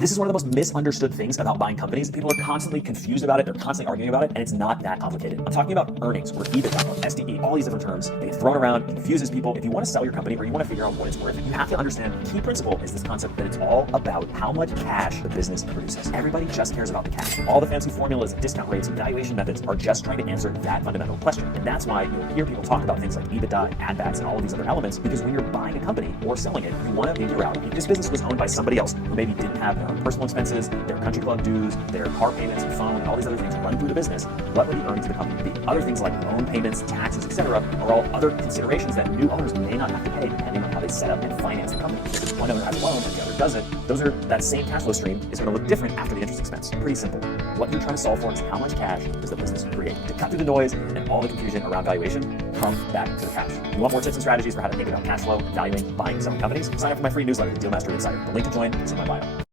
This is one of the most misunderstood things about buying companies. People are constantly confused about it. They're constantly arguing about it, and it's not that complicated. I'm talking about earnings or EBITDA or SDE, all these different terms. They get thrown around, confuses people. If you want to sell your company or you want to figure out what it's worth, you have to understand the key principle is this concept that it's all about how much cash the business produces. Everybody just cares about the cash. All the fancy formulas, discount rates, and valuation methods are just trying to answer that fundamental question. And that's why you'll hear people talk about things like EBITDA and add backs and all of these other elements, because when you're buying a company or selling it, you want to figure out if this business was owned by somebody else who maybe didn't have their own personal expenses, their country club dues, their car payments and phone, and all these other things run through the business, what would the earnings of the company be? Other things like loan payments, taxes, etc. are all other considerations that new owners may not have to pay depending on how they set up and finance the company. If one owner has a loan and the other doesn't, that same cash flow stream is going to look different after the interest expense. Pretty simple. What you're trying to solve for is how much cash does the business create? To cut through the noise and all the confusion around valuation, come back to the cash. You want more tips and strategies for how to think about cash flow, valuing, buying, and selling companies? Sign up for my free newsletter, The Deal Master Insider. The link to join is in my bio.